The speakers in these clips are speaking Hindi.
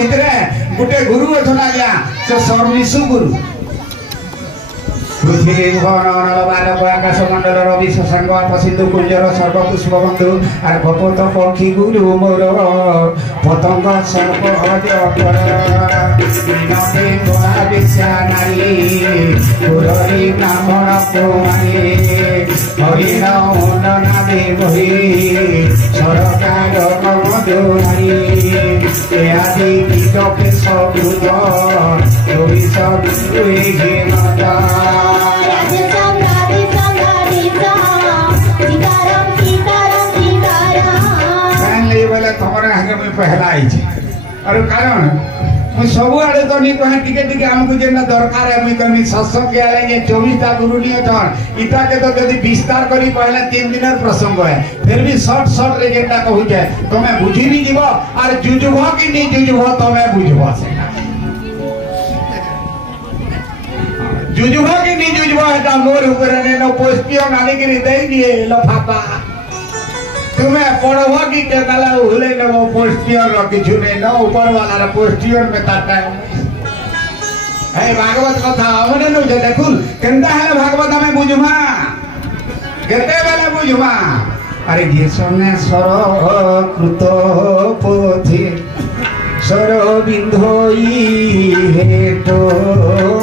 भितर गोटे गुरु अच्छा आज्ञा से सर्वनिशु गुरु पृथ्वी भुवन नलबालक आकाश मंडल रवि शशांक अपसिंधु कुंजर सर्व पुष्प बंधु आर कपोत पक्षी गुरु मोर पतंग सर्प नारी गुररी ब्राह्मण कुमारी हरिण मुंडना देवी सरकार कमदुरी आदि कीटके सकृत पहला और कारण सब आड़े तो नहीं कहे टिके टिके हमको जेना दरकार है मुई कमी सत्संग के आले 24टा गुरु नहीं थन इटा के तो यदि विस्तार करी पहला 3 दिन प्रसंग है फिर भी शॉर्ट रे जेटा कहू जे तमे बुझी नहीं जीवो और जुजुभो कि नहीं जुजुभो तमे बुझबो सेना जुजुभो कि नहीं जुजुभो हेटा मोर ऊपर ने नो पोस्टियो नानी के दे दिए लफाफा तुम्हें पढ़वा की केताला उहले न वो पोस्टियर रो किछु ने न ऊपर वाला रे पोस्टियर में ताटा है भागवत कथा हमने न जे देखुन केनता है भागवत में बुझमा केते बेले बुझमा अरे जे सने सर कृत पोथी सर बिंधोई हेतो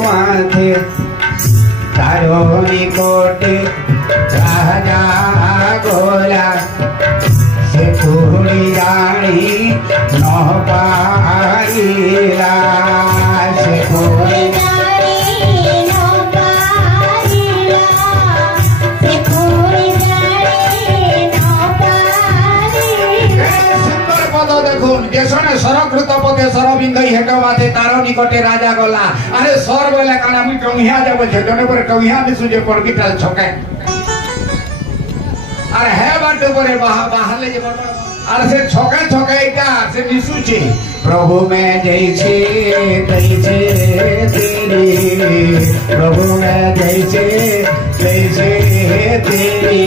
माथे तारो निकोटे राजा गोला से पूरी रानी न पाइला से पूरी रानी न पाइला से पूरी रानी न पाइला सुंदर पद देखुन जेसने सरकृत पदे सरबिंदई हेट माथे तारो निकटे राजा गला अरे सर बोले काना मु टंगिया जब जने पर टंगिया दिसु जे पड़किटाल छके अरे है बाटे परे बाहले जे अरे से छके छके का से निसुची प्रभु में जैसे तैसे तेरी प्रभु में जैसे तैसे तेरी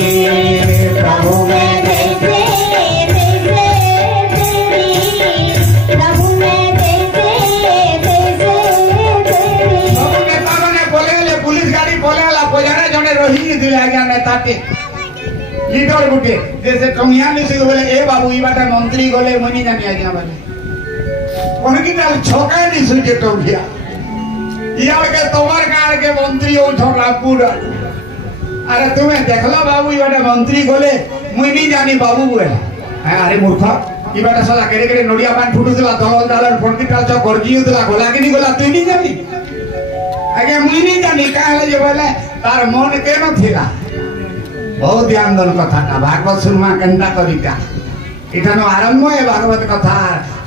प्रभु में जैसे तैसे तेरी प्रभु में जैसे तैसे तेरी सब नेता माने बोले पुलिस गाड़ी बोले ला पजारे जने रही दिले आज्ञा नेता के लीडर गुटे जैसे टंगिया निसे बोले ए बाबू ई बाटा मंत्री गले मनी जानी आज्ञा बोले कोन की डाल छोका नि सुजे टंगिया यार के तोमार कार के मंत्री ओ छोरा पूरा अरे तुम्हें देखला बाबू ई बाटा मंत्री गले मनी जानी बाबू बोले अरे मूर्ख ई बाटा साला केरे केरे नडिया पान फुटुला दलल दालर फोनकी टाल छ गरजियुला गोला कि नि गोला तू नि जानी आगे मुई नि जानी काहे जे बोले तार मन के न थिला बहुत ध्यान दन कथा का भागवत सुनमा केंदा करिका इठानो आरंभ है भागवत कथा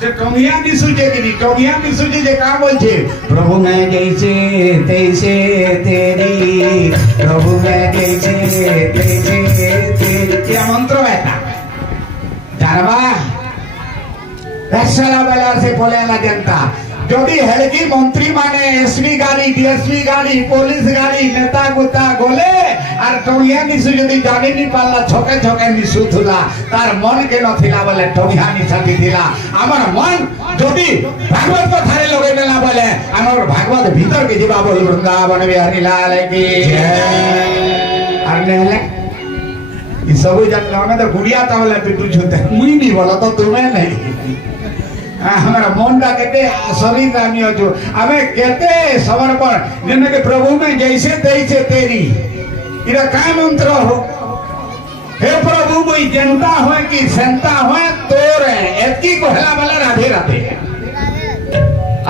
से टंगिया निसुजे कि टंगिया निसुजे जे का बोलछे प्रभु में जैसे तैसे तेरी प्रभु में जैसे तैसे तेरी क्या मंत्र है ता जानवा रसला वाला से बोलेला जनता जदि हेलकी मंत्री माने एसपी गाड़ी डीएसपी गाड़ी पुलिस गाड़ी नेता गुता गोले आर टंगिया निसु जदि जानि नि पाला छके छके निसु थुला तार मन के नथिला बोले टंगिया निसाती थिला हमर मन जदि भागवत कथारे लगे नेला बोले हमर भागवत भीतर के जीवा बोल वृंदावन बिहारी लाल की जय आर नेले ई सब जन लगे तो गुड़िया तावले पिटू छुते मुई नहीं बोला तो तुम्हें नहीं हमारा मन का कहते शरीर का नहीं जो हमें कहते समर्पण जिन्हें के प्रभु में जैसे तैसे तेरी इरा काय मंत्र हो हे प्रभु कोई जनता हो कि संता हो तोर है एतकी को हला वाला राधे राधे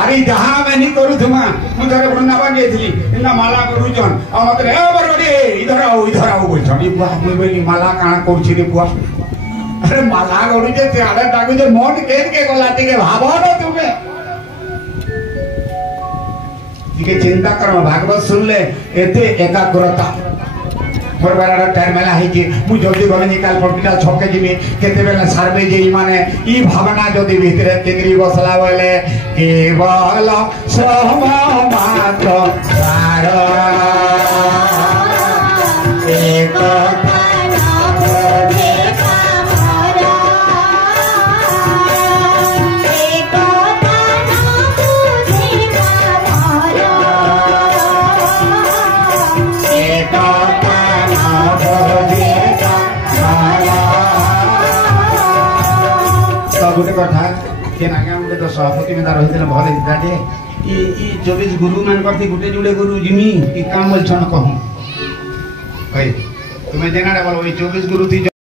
अरे जहां मैं नहीं करू थमा मुझे वृंदावन गई थी इतना माला करू जन और मतलब ए बरबड़ी इधर आओ बोल छनी बुआ मुई बोली माला काना कोछि रे बुआ अरे माला करू जे त्याले टाकू जे मन केन के गलाती के भावो न तुमे के चिंता करो भागवत सुन ले एते एकाग्रता परबारा टाइम मेला है कि मु जल्दी गले निकाल पड़ता छके जिमी केते बेला सर्वे जे माने ई भावना जदी भीतर केंद्री बसला बोले केवल सम मात्र सार एक एक गोटे कथा के आज्ञा गोटे तो सभापति में रही भल हिताटे ई 24 गुरु मान करती गोटे जोड़े गुरु जिमी कि काम बोल कहूँ भाई तुम्हें जेना बोलो 24 गुरु थी।